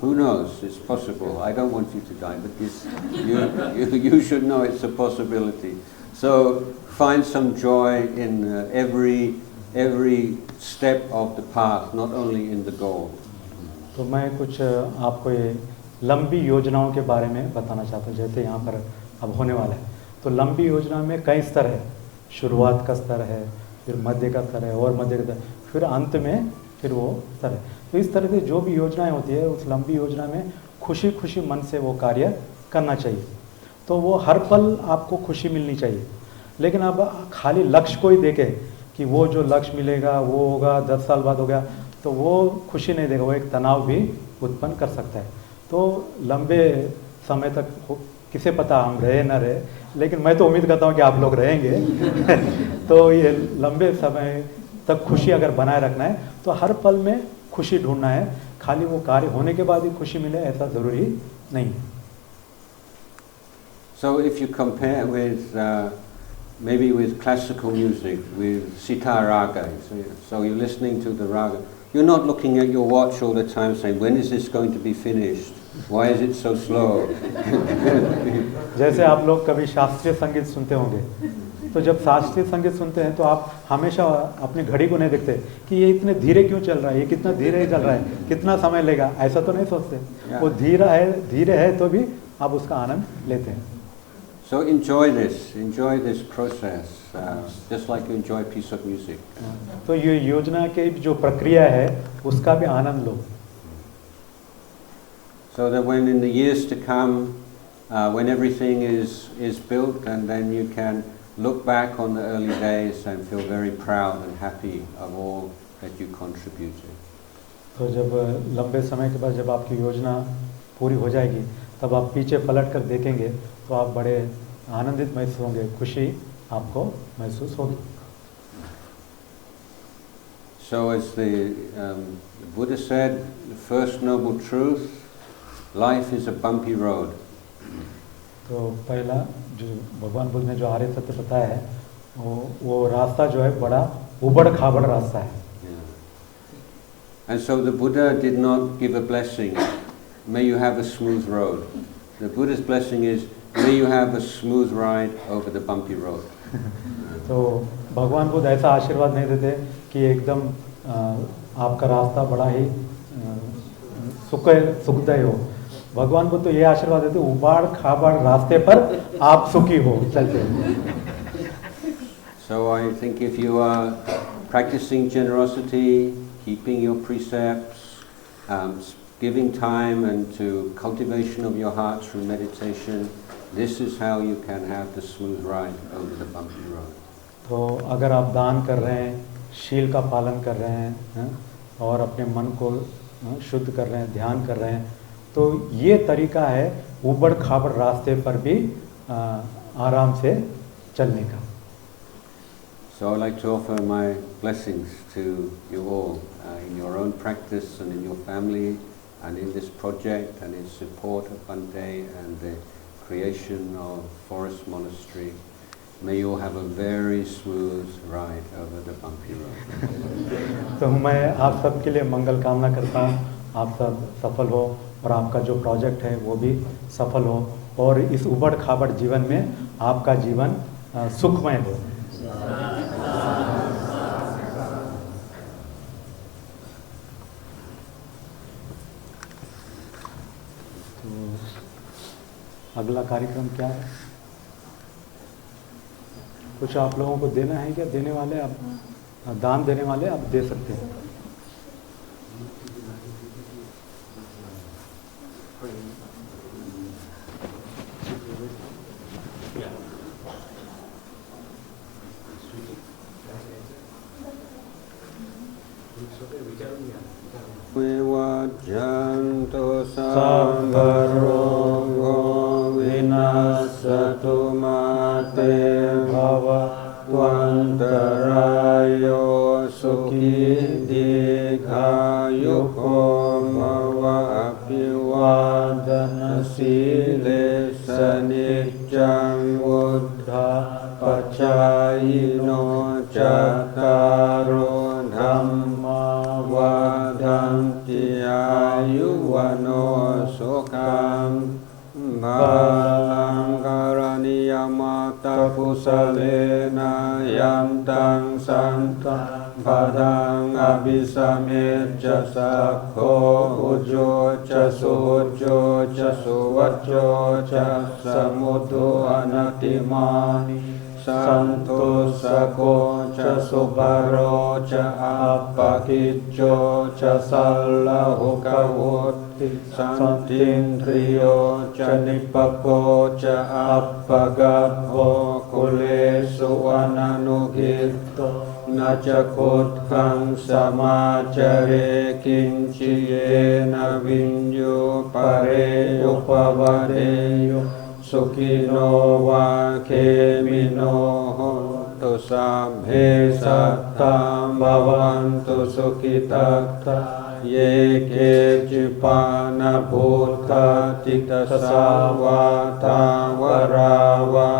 Who knows? It's possible. I don't want you to die, but you should know it's a possibility. So find some joy in every step of the path, not only in the goal. तो मैं कुछ आपको ये लंबी योजनाओं के बारे में बताना चाहता हूँ, जैसे यहाँ पर अब होने वाला है। तो लंबी योजना में कई स्तर है, शुरुआत का स्तर है, फिर मध्य का स्तर है, और मध्य का स्तर, फिर अंत में फिर वो स्तर है। तो इस तरह से जो भी योजनाएं होती है, उस लंबी योजना में खुशी खुशी मन से वो कार्य करना चाहिए। तो वो हर पल आपको खुशी मिलनी चाहिए। लेकिन अब खाली लक्ष्य को ही देखें कि वो जो लक्ष्य मिलेगा वो होगा 10 साल बाद हो गया, तो वो खुशी नहीं देगा, वो एक तनाव भी उत्पन्न कर सकता है। तो लंबे समय तक किसे पता हम रहे ना रहे, लेकिन मैं तो उम्मीद करता हूँ कि आप लोग रहेंगे। तो ये लंबे समय तक खुशी अगर बनाए रखना है तो हर पल में खुशी ढूंढना है। खाली वो कार्य होने के बाद ही खुशी मिले ऐसा ज़रूरी नहीं है। So if you compare with maybe with classical music, with sitar raga, so you're listening to the raga, you're not looking at your watch all the time saying, when is this going to be finished? Why is it so slow? जैसे आप लोग कभी शास्त्रीय संगीत सुनते होंगे, तो जब शास्त्रीय संगीत सुनते हैं तो आप हमेशा अपनी घड़ी को नहीं देखते कि ये इतने धीरे क्यों चल रहा है, ये कितना धीरे चल रहा है, कितना समय लेगा, ऐसा तो नहीं सोचते। वो धीरे है तो भी आप उसका आनंद लेते हैं। So enjoy this process, just like you enjoy a piece of music. तो ये योजना के जो प्रक्रिया है उसका भी आनंद लो। So that when in the years to come, when everything is built, and then you can look back on the early days and feel very proud and happy of all that you contributed. तो जब लंबे समय के बाद जब आपकी योजना पूरी हो जाएगी, तब आप पीछे पलट कर देखेंगे तो आप बड़े आनंदित महसूस होंगे, खुशी आपको महसूस होगी। So as the Buddha said, the first noble truth, life is a bumpy road. तो पहला जो भगवान बुद्ध ने जो आर्य सत्य बताया है, वो रास्ता जो है बड़ा उबड़ खाबड़ रास्ता है। And so the Buddha did not give a blessing, may you have a smooth road. The Buddha's blessing is, may you have a smooth ride over the bumpy road. तो भगवान बुद्ध ऐसा आशीर्वाद नहीं देते कि एकदम आपका रास्ता बड़ा ही सुखदय हो। भगवान को तो ये आशीर्वाद देते उबाड़ खाबाड़ रास्ते पर आप सुखी हो चलते। So I think if you are practicing generosity, keeping your precepts, giving time and to cultivation of your heart through meditation, this is how you can have the smooth ride over the bumpy road. तो अगर आप दान कर रहे हैं, शील का पालन कर रहे हैं और अपने मन को शुद्ध कर रहे हैं, ध्यान कर रहे हैं, तो ये तरीका है ऊबड़ खाबड़ रास्ते पर भी आराम से चलने का। So I'd like to offer my blessings to you all in your own practice and in your family and in this project and in support of Bante and the creation of Forest Monastery. May you all have a very smooth ride over the bumpy road. तो मैं आप सब के लिए मंगल कामना करता हूँ, आप सब सफल हो और आपका जो प्रोजेक्ट है वो भी सफल हो और इस उबड़ खाबड़ जीवन में आपका जीवन सुखमय हो। तो अगला कार्यक्रम क्या है? कुछ आप लोगों को देना है क्या? देने वाले आप दान देने वाले आप दे सकते हैं। Vivajanto sambarogo vinasatu mate bhavattvantarayo sukhi dikayuko mava apivadana sile sanicchang buddha pachayino cattaro dhamma vadanti ayuvano sukham balang karaniyamata kusalena yantang santang padang abhisamecca sakho ujo ca sujo ca suvajo ca samudho anatimani santo sako ca subharo ca appakicco ca sallahukavutti santindriyo ca nipako ca appagabho kulesu ananugitto naca kutkang samacare kinciyena vinyo pare upavadeyo Sukhino va khemino hontu sabhe sattam bhavantu sukhitatta ye kechipana bhuta titasavata varava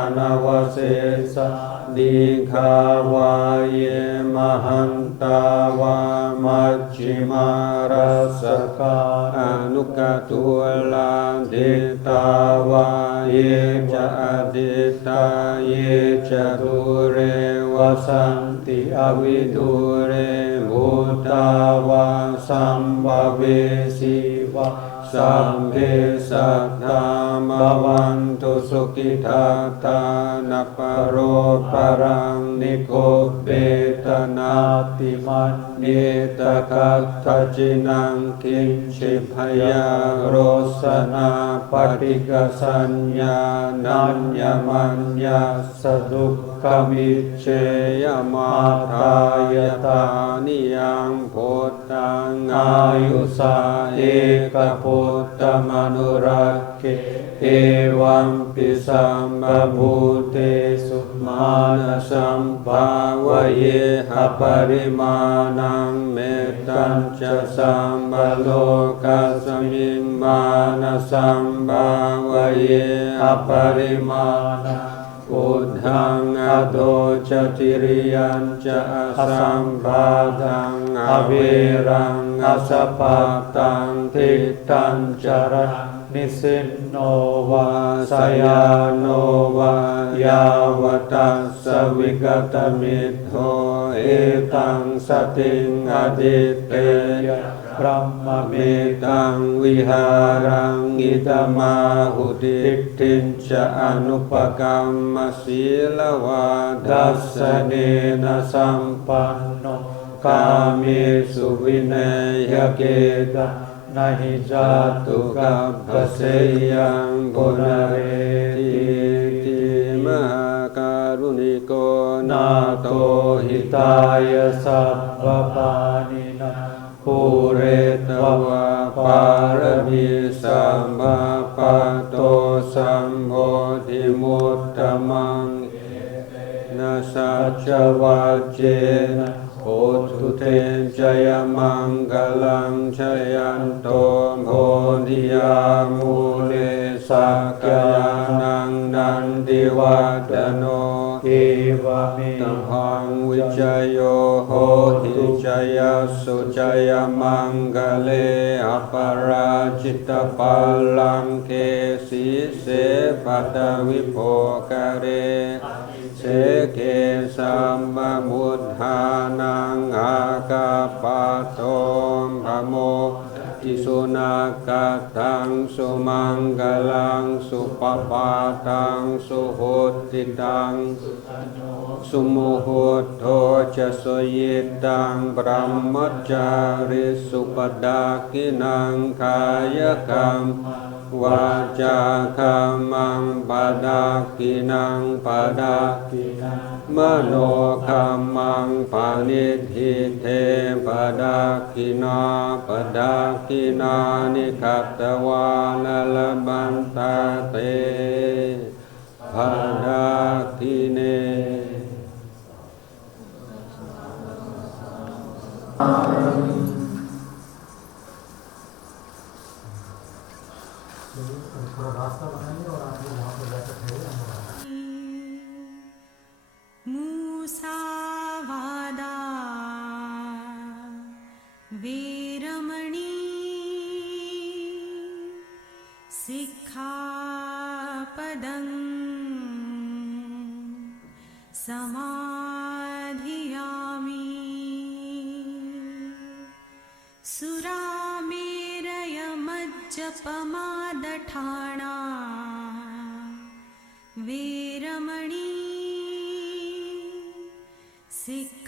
anavasesa dighava ye mahanta va majjimarasaka anukatula ditava ye ca adita ye ca dure vasanti avidure bhutava sambhavesiva sambhe sattam bhavantu sukhitata naparo parang nikobbetanati manyeta kattachinang kinchibhaya rosana patikasanya nanyamanya sadukkamicceyamathayataniyang bhutang ayusa eka puttamanurakke evam pisambhabhutesu manasam bhavaye aparimanang metanca sambalokasamim manasam bhavaye aparimanang Uddhang adoca tiriyanca asambhadang avirang asapatang tittancara นิสินโนวาสยานโนวายาวตัสสวิกตมิทโธเอตังสติงอดิเตยะพรหมเมตังวิหารังอิตมาหุติทินจะอนุปกัมมศีลวาดัสสเนนะสัมปันโนกามิสุวินัยเกตะนาหิจาตุกัปปะเสยังปุณเรติติมหาการุณิโกนาโตหิตายสัพพปานินาภูเรตวะปารมิสัมมาปัตโตสัมโพธิมุตตมังนาสัจจวัจเจนะโอทุเทนจยมังกลังชยันโตโพธิยามูเลสักยานังนันติวัตโนเอวะเมตัมหังวิจโยโหติจยสุจยมังกเลอปราจิตปัลลังเกสีเสปัตวิโภกเรเสเกสัมมามุทธานังอากาปะโตมภโมทิสุนาคตังสุมังกลังสุปปาตังสุโหติตังสุโมโหโทจะสยิตังบรหมจาริสุปดากินังกายกรรมวาจาคัมมังปดากินังปดากินังมโนคัมมังปานิทิเทปดากินาปดากินานิคัตตวานลบันตาเตปดากิเนरास्ता बनाइए और आप लोग वहाँ पर जाकर ठहरे मूसावादा Veeramani सिक्खापदं समाधियामि सुरामेरयमज्जपमादठाणा Veeramani sick